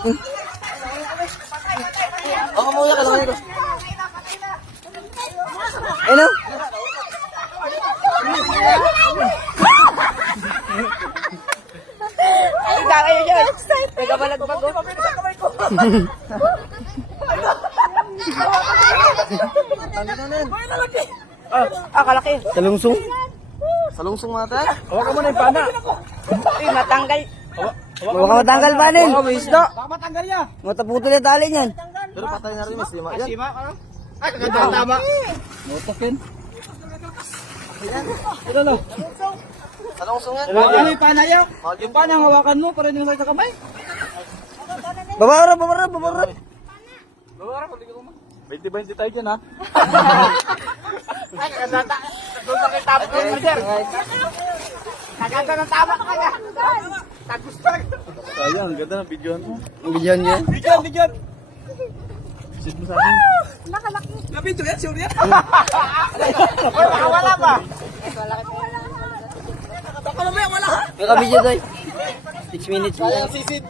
Oo, kamuya ka lang. Ano? Ay, kayo dyan. Nagabalagbag ko. Kalaki. Salungsong. Salungsong mata. Hawakan mo na yung pana. Ay, matanggal. Baka matanggal pa rin. May isda. Baka matanggal niya. Mataputol yung tali niyan. Pero patay na rin, mas lima yan. Sima ka lang. Ay, tama. Motokin. Ito no. Salungsong yan. Ano yung pana yaw? Yung pana ang hawakan mo para hindi mo sa kamay. Babara. Bawara, pwede ko mo. 20-20 tayo dyan ha. Ay, kaganda. Doon sa kay tama ko, sir. Kaganda ng tama ka nga. Tagustag. Sayang, ang ganda ng videohan mo. Ang bidyan niya. Videohan. Visit mo sa akin. Nakalaki. Napito yan, sure yan. Nakawala pa. Baka mamaya wala ha. May kabidyo doy. 6 minutes mo lang. Sisid.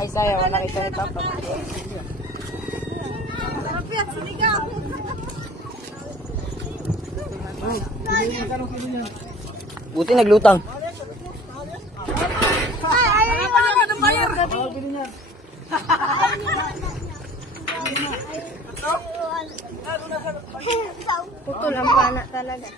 Ay, sayang. Nakita ni Papa. Buti naglutang. Putol ang pana talaga.